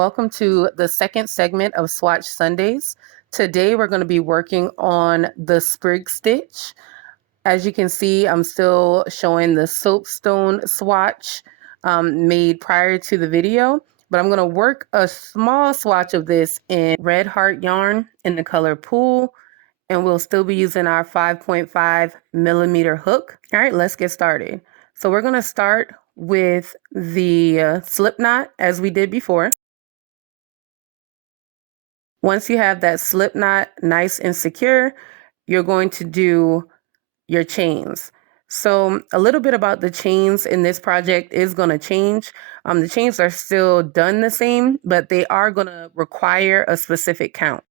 welcome to the second segment of Swatch Sundays. Today we're going to be working on the Sprig stitch. As you can see, I'm still showing the soapstone swatch made prior to the video, but I'm going to work a small swatch of this in red heart yarn in the color Pool, and we'll still be using our 5.5 millimeter hook. All right, let's get started. So we're going to start with the slip knot as we did before. Once you have that slip knot nice and secure, you're going to do your chains. So a little bit about the chains in this project is going to change. The chains are still done the same, but they are going to require a specific count.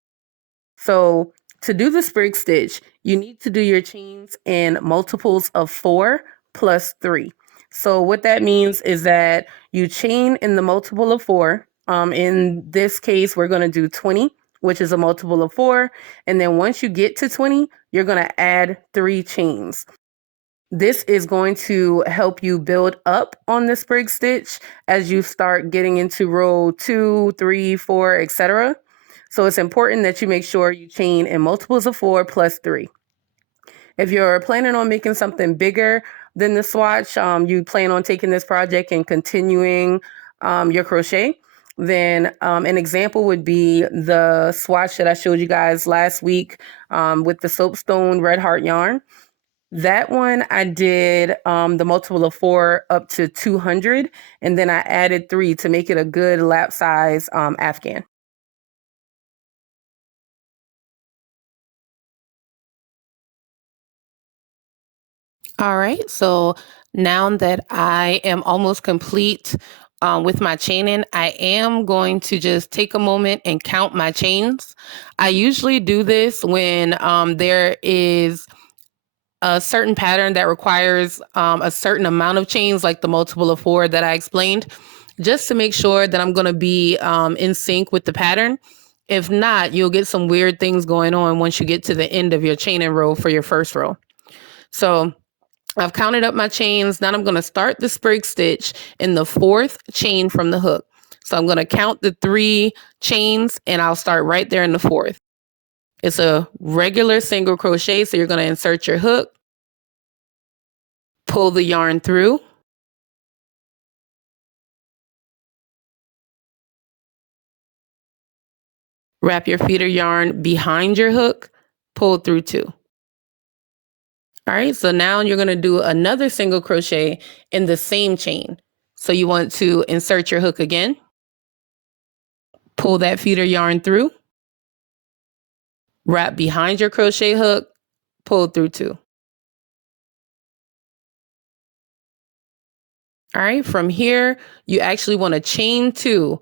So to do the sprig stitch, you need to do your chains in multiples of 4 plus 3. So what that means is that you chain in the multiple of 4. In this case, we're going to do 20, which is a multiple of 4. And then once you get to 20, you're going to add 3 chains. This is going to help you build up on the sprig stitch as you start getting into row 2, 3, 4, etc. So it's important that you make sure you chain in multiples of 4 plus 3. If you're planning on making something bigger than the swatch, you plan on taking this project and continuing your crochet, then an example would be the swatch that I showed you guys last week with the soapstone red heart yarn. That one I did the multiple of 4 up to 200, and then I added 3 to make it a good lap size afghan. All right, so now that I am almost complete with my chaining, I am going to just take a moment and count my chains. I usually do this when there is a certain pattern that requires a certain amount of chains, like the multiple of 4 that I explained, just to make sure that I'm going to be in sync with the pattern. If not, you'll get some weird things going on once you get to the end of your chaining row for your first row. So I've counted up my chains. Now I'm going to start the sprig stitch in the 4th chain from the hook. So I'm going to count the 3 chains and I'll start right there in the 4th. It's a regular single crochet. So you're going to insert your hook, pull the yarn through, wrap your feeder yarn behind your hook, pull through 2. All right, so now you're going to do another single crochet in the same chain. So you want to insert your hook again, pull that feeder yarn through, wrap behind your crochet hook, pull through 2. All right, from here, you actually want to chain 2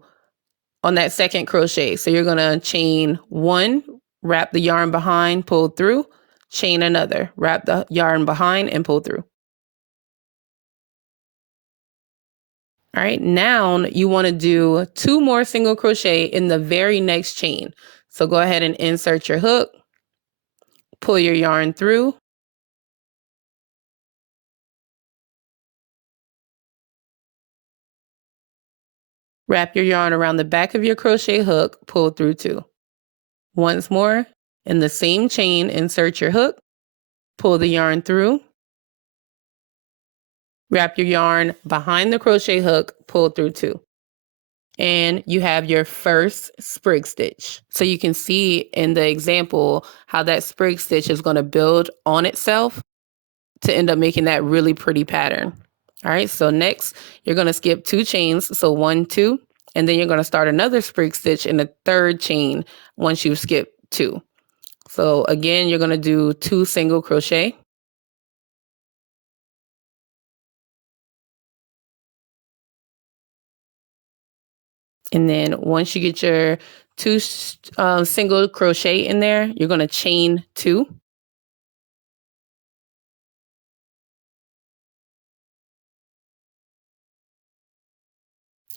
on that second crochet. So you're going to chain 1, wrap the yarn behind, pull through, chain another, wrap the yarn behind and pull through. All right, now you want to do 2 more single crochet in the very next chain. So go ahead and insert your hook, pull your yarn through, wrap your yarn around the back of your crochet hook, pull through 2. Once more, in the same chain, insert your hook, pull the yarn through, wrap your yarn behind the crochet hook, pull through 2. And you have your first sprig stitch. So you can see in the example how that sprig stitch is going to build on itself to end up making that really pretty pattern. All right, so next you're going to skip 2 chains. So 1, 2, and then you're going to start another sprig stitch in the 3rd chain once you've skipped 2. So again, you're going to do 2 single crochet. And then once you get your 2 single crochet in there, you're going to chain 2.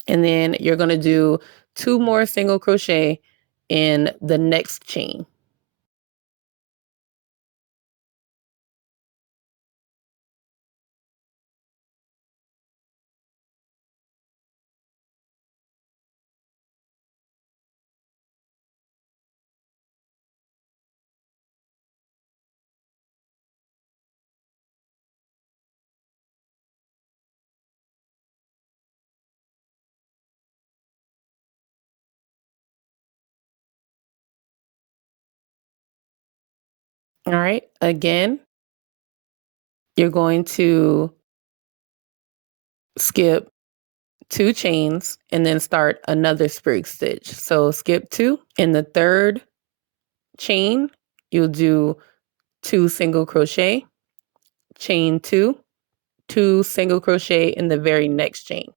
And then you're going to do 2 more single crochet in the next chain. All right. Again, you're going to skip 2 chains and then start another sprig stitch. So skip 2. In the third chain, you'll do 2 single crochet, chain 2, 2 single crochet in the very next chain.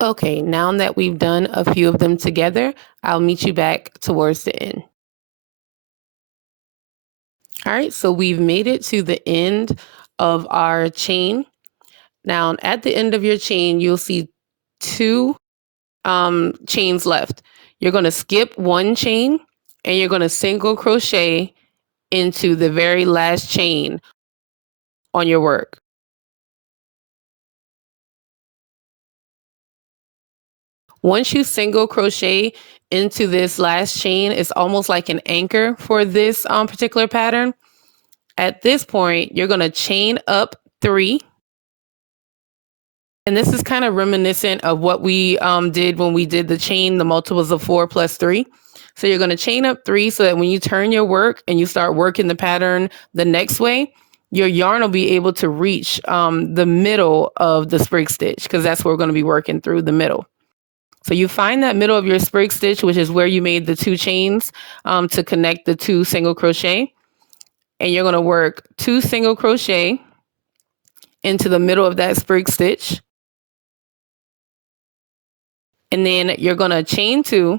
Okay, now that we've done a few of them together, I'll meet you back towards the end. All right, so we've made it to the end of our chain. Now, at the end of your chain, you'll see 2 chains left. You're going to skip 1 chain and you're going to single crochet into the very last chain on your work. Once you single crochet into this last chain, it's almost like an anchor for this particular pattern. At this point, you're going to chain up 3. And this is kind of reminiscent of what we did when we did the chain, the multiples of 4 plus 3. So you're going to chain up 3 so that when you turn your work and you start working the pattern the next way, your yarn will be able to reach the middle of the sprig stitch, because that's where we're going to be working through the middle. So you find that middle of your sprig stitch, which is where you made the 2 chains to connect the 2 single crochet. And you're going to work 2 single crochet into the middle of that sprig stitch. And then you're going to chain 2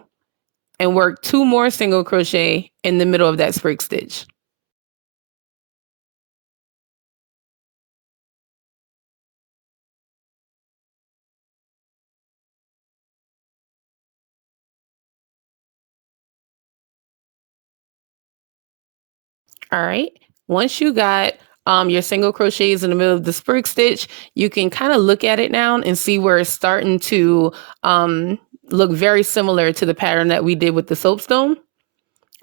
and work 2 more single crochet in the middle of that sprig stitch. All right. Once you got your single crochets in the middle of the sprig stitch, you can kind of look at it now and see where it's starting to look very similar to the pattern that we did with the soapstone.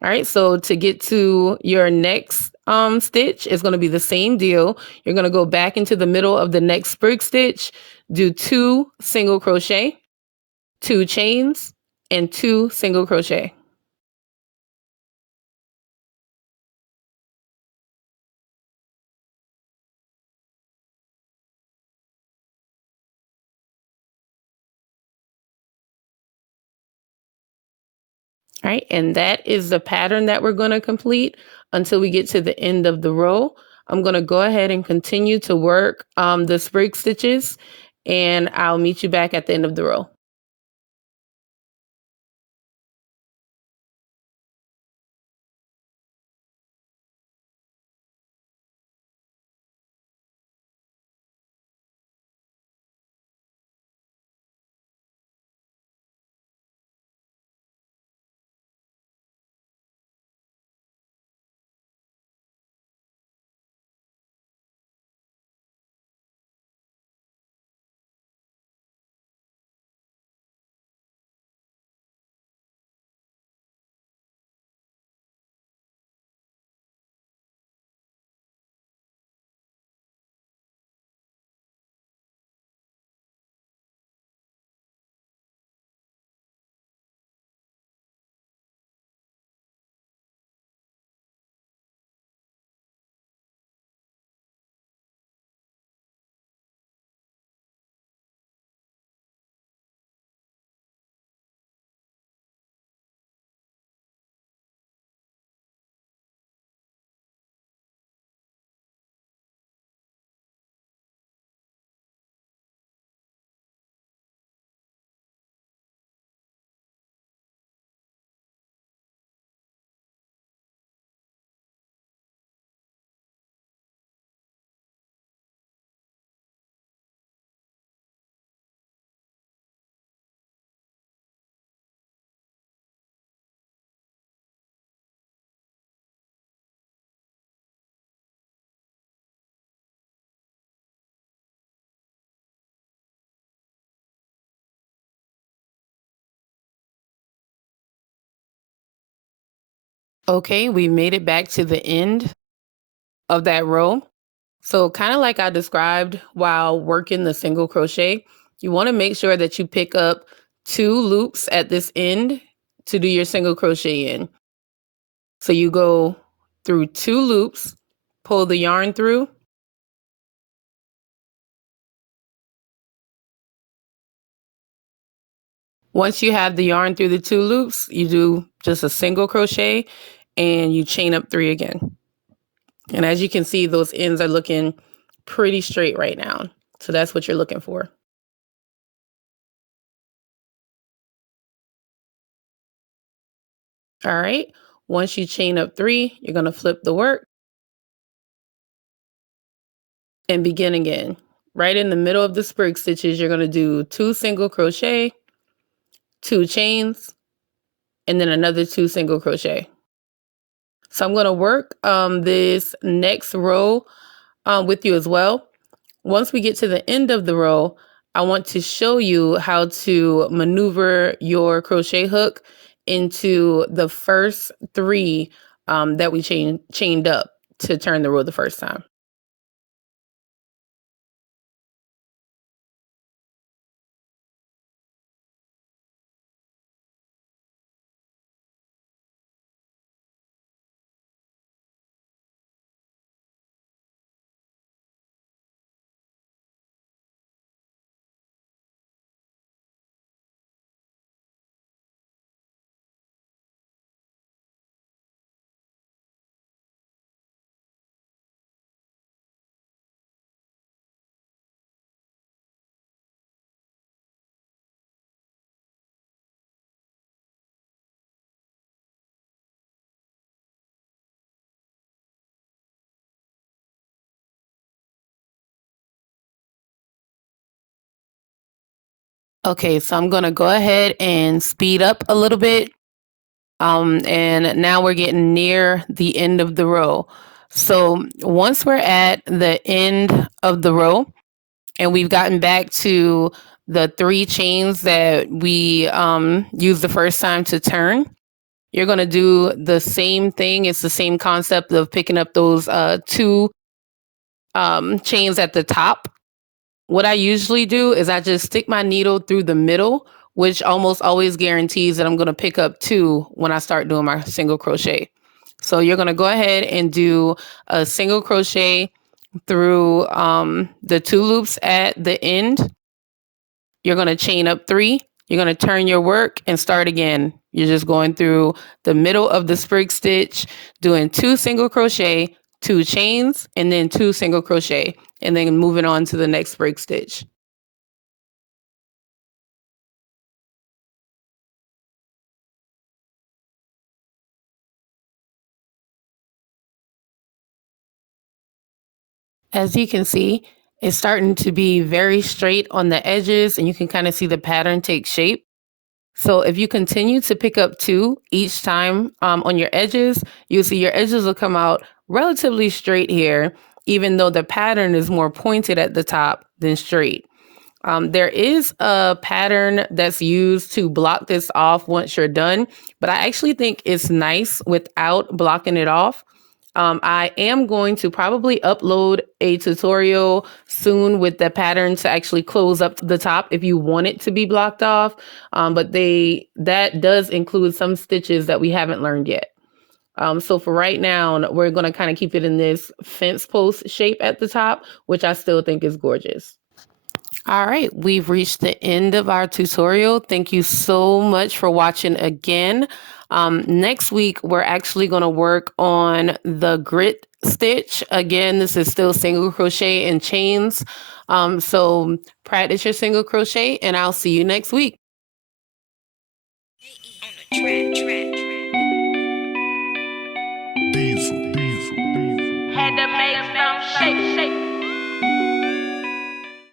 All right, so to get to your next stitch, it's going to be the same deal. You're going to go back into the middle of the next sprig stitch, do 2 single crochet, 2 chains, and 2 single crochet. All right, and that is the pattern that we're going to complete until we get to the end of the row. I'm going to go ahead and continue to work the sprig stitches, and I'll meet you back at the end of the row. Okay, we made it back to the end of that row. So kind of like I described while working the single crochet, you want to make sure that you pick up 2 loops at this end to do your single crochet in. So you go through 2 loops, pull the yarn through. Once you have the yarn through the 2 loops, you do just a single crochet and you chain up 3 again. And as you can see, those ends are looking pretty straight right now. So that's what you're looking for. All right. Once you chain up 3, you're going to flip the work and begin again. Right in the middle of the sprig stitches, you're going to do 2 single crochet, 2 chains, and then another 2 single crochet. So I'm going to work this next row with you as well. Once we get to the end of the row, I want to show you how to maneuver your crochet hook into the first 3 that we chained up to turn the row the first time. Okay, so I'm going to go ahead and speed up a little bit. And now we're getting near the end of the row. So once we're at the end of the row and we've gotten back to the 3 chains that we used the first time to turn, you're going to do the same thing. It's the same concept of picking up those 2 chains at the top. What I usually do is I just stick my needle through the middle, which almost always guarantees that I'm going to pick up 2 when I start doing my single crochet. So you're going to go ahead and do a single crochet through the 2 loops at the end. You're going to chain up 3. You're going to turn your work and start again. You're just going through the middle of the sprig stitch, doing 2 single crochet, 2 chains, and then 2 single crochet, and then moving on to the next sprig stitch. As you can see, it's starting to be very straight on the edges, and you can kind of see the pattern take shape. So if you continue to pick up 2 each time on your edges, you'll see your edges will come out relatively straight here, even though the pattern is more pointed at the top than straight. There is a pattern that's used to block this off once you're done, but I actually think it's nice without blocking it off. I am going to probably upload a tutorial soon with the pattern to actually close up the top if you want it to be blocked off. But that does include some stitches that we haven't learned yet. So for right now, we're going to kind of keep it in this fence post shape at the top, which I still think is gorgeous. All right, we've reached the end of our tutorial. Thank you so much for watching again. Next week, we're actually going to work on the grit stitch. Again, this is still single crochet and chains. So practice your single crochet and I'll see you next week.